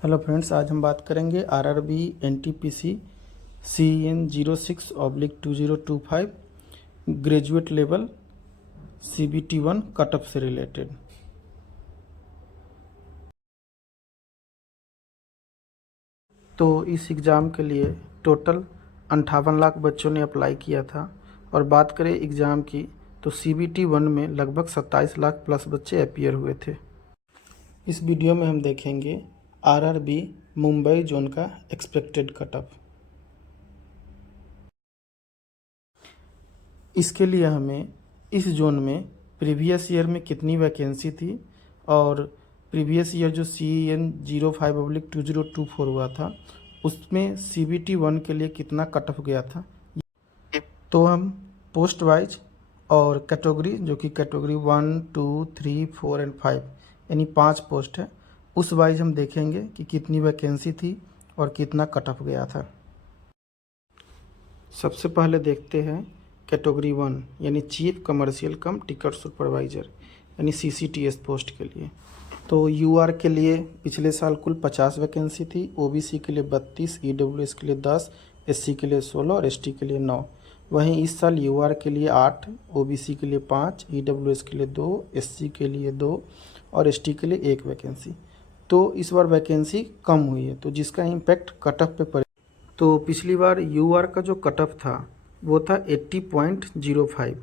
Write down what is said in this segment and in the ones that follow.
Hello friends, आज हम बात करेंगे RRB NTPC CEN 06/2025 graduate level CBT1 cut off से रिलेटेड। तो इस एग्ज़ाम के लिए टोटल 58 लाख बच्चों ने अप्लाई किया था। और बात करें एग्ज़ाम की तो CBT1 में लगभग 27 लाख प्लस बच्चे अपीयर हुए थे। इस वीडियो में हम देखेंगे आरआरबी मुंबई जोन का एक्सपेक्टेड कट ऑफ। इसके लिए हमें इस जोन में प्रीवियस ईयर में कितनी वैकेंसी थी और प्रीवियस ईयर जो CEN 05/2024 हुआ था उसमें CBT1 के लिए कितना कट ऑफ गया था, तो हम पोस्ट वाइज और कैटेगरी जो कि कैटेगरी 1, 2, 3, 4 एंड 5 यानी 5 पोस्ट है, उस वाइज हम देखेंगे कि कितनी वैकेंसी थी और कितना कट ऑफ गया था। सबसे पहले देखते हैं कैटेगरी 1 यानी चीफ कमर्शियल कम टिकट सुपरवाइज़र यानी CCTS पोस्ट के लिए। तो UR के लिए पिछले साल कुल 50 वैकेंसी थी, OBC के लिए 32, EWS के लिए 10, SC के लिए 16 और ST के लिए 9। वहीं इस साल UR के लिए 8, OBC के लिए 5, EWS के लिए 2, SC के लिए 2 और ST के लिए 1 वैकेंसी। तो इस बार वैकेंसी कम हुई है, तो जिसका इम्पैक्ट कट ऑफ पे पड़े। तो पिछली बार UR का जो कट ऑफ था वो था 80.05,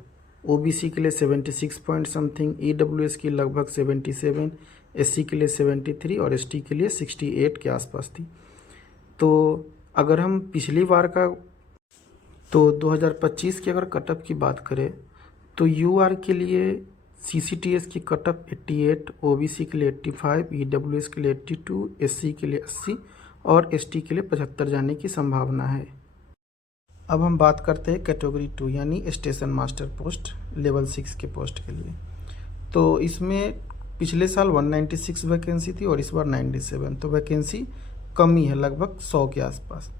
OBC के लिए 76 पॉइंट समथिंग, EWS की लगभग 77, SC के लिए 73 और ST के लिए 68 के आसपास थी। तो अगर हम पिछली बार का तो 2025 की अगर कट ऑफ की बात करें तो UR के लिए CCTS की कट ऑफ 88, OBC के लिए 85, EWS के लिए 82, SC के लिए 80 और ST के लिए 75 जाने की संभावना है। अब हम बात करते हैं कैटेगरी 2 यानी स्टेशन मास्टर पोस्ट लेवल 6 के पोस्ट के लिए। तो इसमें पिछले साल 196 वैकेंसी थी और इस बार 97, तो वैकेंसी कमी है लगभग 100 के आसपास।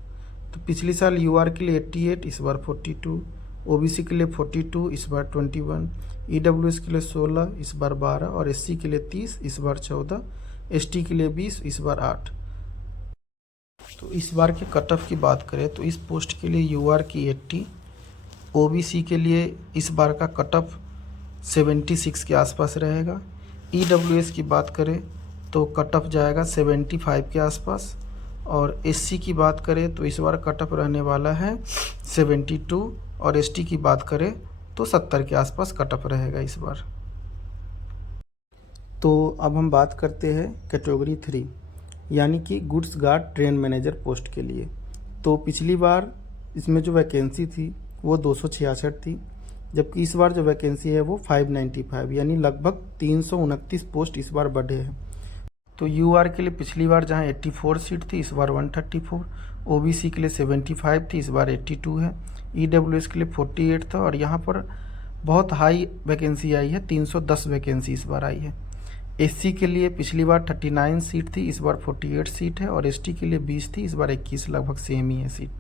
तो पिछले साल UR के लिए 88, इस बार 42, OBC के लिए 42, इस बार 21, EWS के लिए 16, इस बार 12 और SC के लिए 30, इस बार 14, ST के लिए 20, इस बार 8। तो इस बार के कट ऑफ की बात करें तो इस पोस्ट के लिए UR की 80, OBC के लिए इस बार का कट ऑफ 76 के आसपास रहेगा। EWS की बात करें तो कट ऑफ जाएगा 75 के आसपास और SC की बात करें तो इस बार कट ऑफ रहने वाला है 72 और ST की बात करें तो 70 के आसपास कट ऑफ रहेगा इस बार। तो अब हम बात करते हैं कैटेगरी 3 यानी कि goods guard train manager post के लिए। तो पिछली बार इसमें जो वैकेंसी थी वो 266 थी, जबकि इस बार जो वैकेंसी है वो 595 यानी लगभग 329 पोस्ट इस बार बढ़े हैं। तो UR के लिए पिछली बार जहां 84 सीट थी इस बार 134, OBC के लिए 75 थी इस बार 82 है, EWS के लिए 48 था और यहाँ पर बहुत हाई वैकेंसी आई है, 310 वैकेंसी इस बार आई है। SC के लिए पिछली बार 39 सीट थी, इस बार 48 सीट है और ST के लिए 20 थी, इस बार 21, लगभग सेम ही है सीट।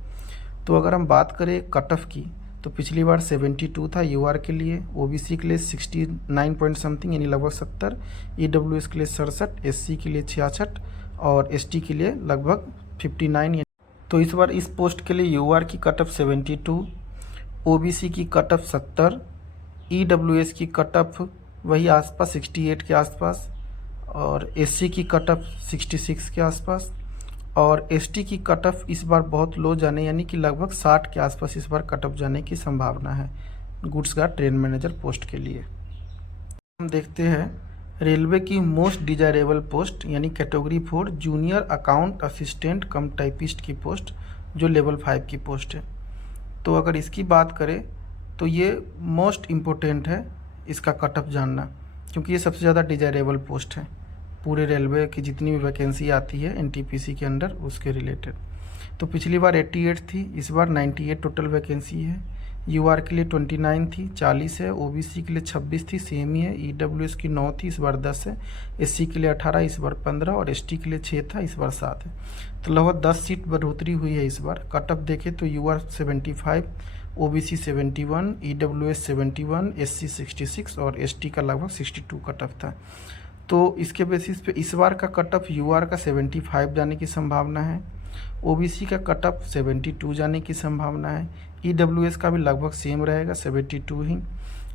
तो अगर हम बात करें कट ऑफ की तो पिछली बार 72 था UR के लिए, OBC के लिए 69 पॉइंट समथिंग यानी लगभग 70, EWS के लिए 67, SC के लिए 66 और ST के लिए लगभग 59। तो इस बार इस पोस्ट के लिए UR की कट ऑफ 72, OBC की कट ऑफ 70, EWS की कट ऑफ वही आसपास 68 के आसपास और SC की कट ऑफ 66 के आसपास और ST की कट ऑफ इस बार बहुत लो जाने यानी कि लगभग 60 के आसपास इस बार कट ऑफ जाने की संभावना है goods guard train manager post के लिए। हम देखते हैं रेलवे की मोस्ट डिजायरेबल पोस्ट यानी कैटेगरी 4 जूनियर अकाउंट असिस्टेंट कम टाइपिस्ट की पोस्ट जो लेवल 5 की पोस्ट है। तो अगर इसकी बात करें तो ये मोस्ट इम्पोर्टेंट है इसका कट ऑफ जानना, क्योंकि ये सबसे ज़्यादा डिजायरेबल पोस्ट है पूरे रेलवे की जितनी भी वैकेंसी आती है NTPC के अंडर उसके रिलेटेड। तो पिछली बार 88 थी, इस बार 98 टोटल वैकेंसी है। UR के लिए 29 थी, 40 है, OBC के लिए 26 थी, सेम ही है, EWS की 9 थी, इस बार 10 है, SC के लिए 18, इस बार 15 और ST के लिए 6 था, इस बार 7 है। तो लगभग 10 सीट बढ़ोतरी हुई है इस बार। कट ऑफ देखें तो UR 75, OBC 71, EWS 71, SC 66 और ST का लगभग 62 कट ऑफ था। तो इसके बेसिस पे इस बार का कट ऑफ यूआर का 75 जाने की संभावना है, ओबीसी का कट ऑफ 72 जाने की संभावना है, ईडब्ल्यूएस का भी लगभग सेम रहेगा 72 ही,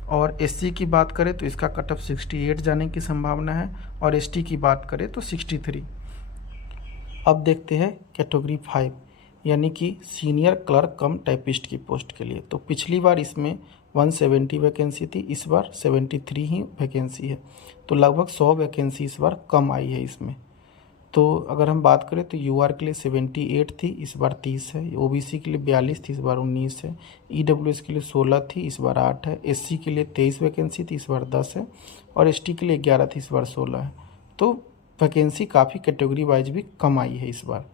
और एससी की बात करें तो इसका कट ऑफ 68 जाने की संभावना है, और एसटी की बात करें तो 63। अब देखते हैं कैटेगरी 5 यानी कि सीनियर क्लर्क कम टाइपिस्ट की पोस्ट के लिए। तो पिछली बार इसमें 170 वैकेंसी थी, इस बार 73 ही वैकेंसी है, तो लगभग 100 वैकेंसी इस बार कम आई है इसमें। तो अगर हम बात करें तो यूआर के लिए 78 थी, इस बार 30 है, ओबीसी के लिए 42 थी, इस बार 19 है, ईडब्ल्यूएस के लिए 16 थी, इस बार 8 है, एससी के लिए 23 वैकेंसी थी, इस बार 10 है, और एसटी के लिए 11 थी, इस बार 16 है। तो वैकेंसी काफ़ी कैटेगरी वाइज भी कम आई है इस बार।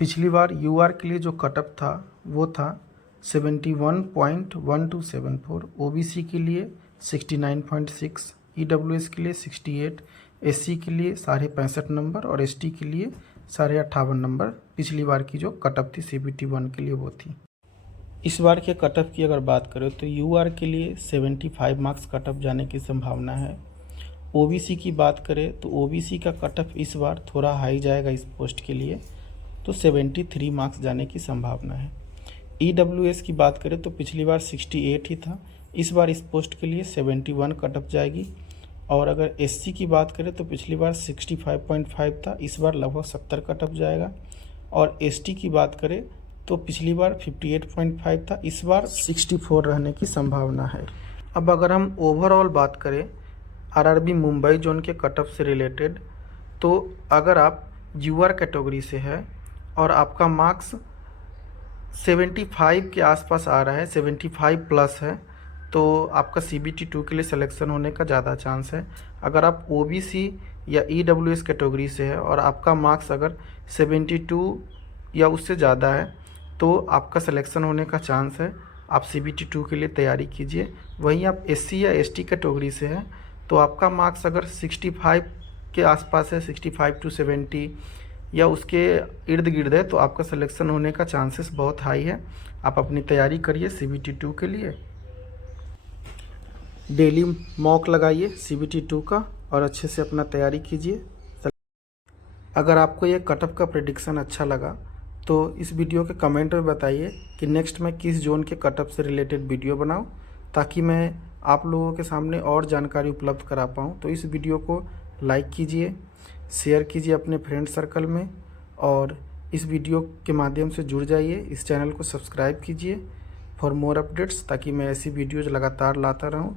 पिछली बार यूआर के लिए जो कटअप था वो था 71.1274, ओबीसी के लिए 69.6, ईडब्ल्यूएस के लिए 68, एससी के लिए 65.5 नंबर और एसटी के लिए 58.5 नंबर पिछली बार की जो कटअप थी सीबीटी 1 के लिए वो थी। इस बार के कटअप की अगर बात करें तो यूआर के लिए 75 मार्क्स कटअप जाने की संभावना है। ओबीसी की बात करें तो ओबीसी का कटअप इस बार थोड़ा हाई जाएगा इस पोस्ट के लिए, तो 73 मार्क्स जाने की संभावना है। ईडब्ल्यूएस की बात करें तो पिछली बार 68 ही था, इस बार इस पोस्ट के लिए 71 कटअप जाएगी। और अगर एससी की बात करें तो पिछली बार 65.5 था, इस बार लगभग 70 कटअप जाएगा। और एसटी की बात करें तो पिछली बार 58.5 था, इस बार 64 रहने की संभावना है। अब अगर हम ओवरऑल बात करें आरआरबी मुंबई जोन के कटअप से रिलेटेड, तो अगर आप यूआर कैटेगरी से है और आपका मार्क्स 75 के आसपास आ रहा है, 75 प्लस है, तो आपका सीबीटी 2 के लिए सिलेक्शन होने का ज़्यादा चांस है। अगर आप ओबीसी या ईडब्ल्यूएस कैटेगरी से है और आपका मार्क्स अगर 72 या उससे ज़्यादा है तो आपका सिलेक्शन होने का चांस है, आप सीबीटी 2 के लिए तैयारी कीजिए। वहीं आप एससी या एसटी कैटेगरी से है तो आपका मार्क्स अगर 65 के आसपास है, 65 to 70 या उसके इर्द गिर्द है, तो आपका सिलेक्शन होने का चांसेस बहुत हाई है। आप अपनी तैयारी करिए सीबीटी 2 के लिए, डेली मॉक लगाइए सीबीटी 2 का और अच्छे से अपना तैयारी कीजिए। अगर आपको ये कटअप का प्रेडिक्शन अच्छा लगा तो इस वीडियो के कमेंट में बताइए कि नेक्स्ट मैं किस जोन के कटअप से रिलेटेड वीडियो बनाऊं, ताकि मैं आप लोगों के सामने और जानकारी उपलब्ध करा पाऊँ। तो इस वीडियो को लाइक कीजिए, शेयर कीजिए अपने फ्रेंड सर्कल में, और इस वीडियो के माध्यम से जुड़ जाइए। इस चैनल को सब्सक्राइब कीजिए फॉर मोर अपडेट्स, ताकि मैं ऐसी वीडियोज़ लगातार लाता रहूँ।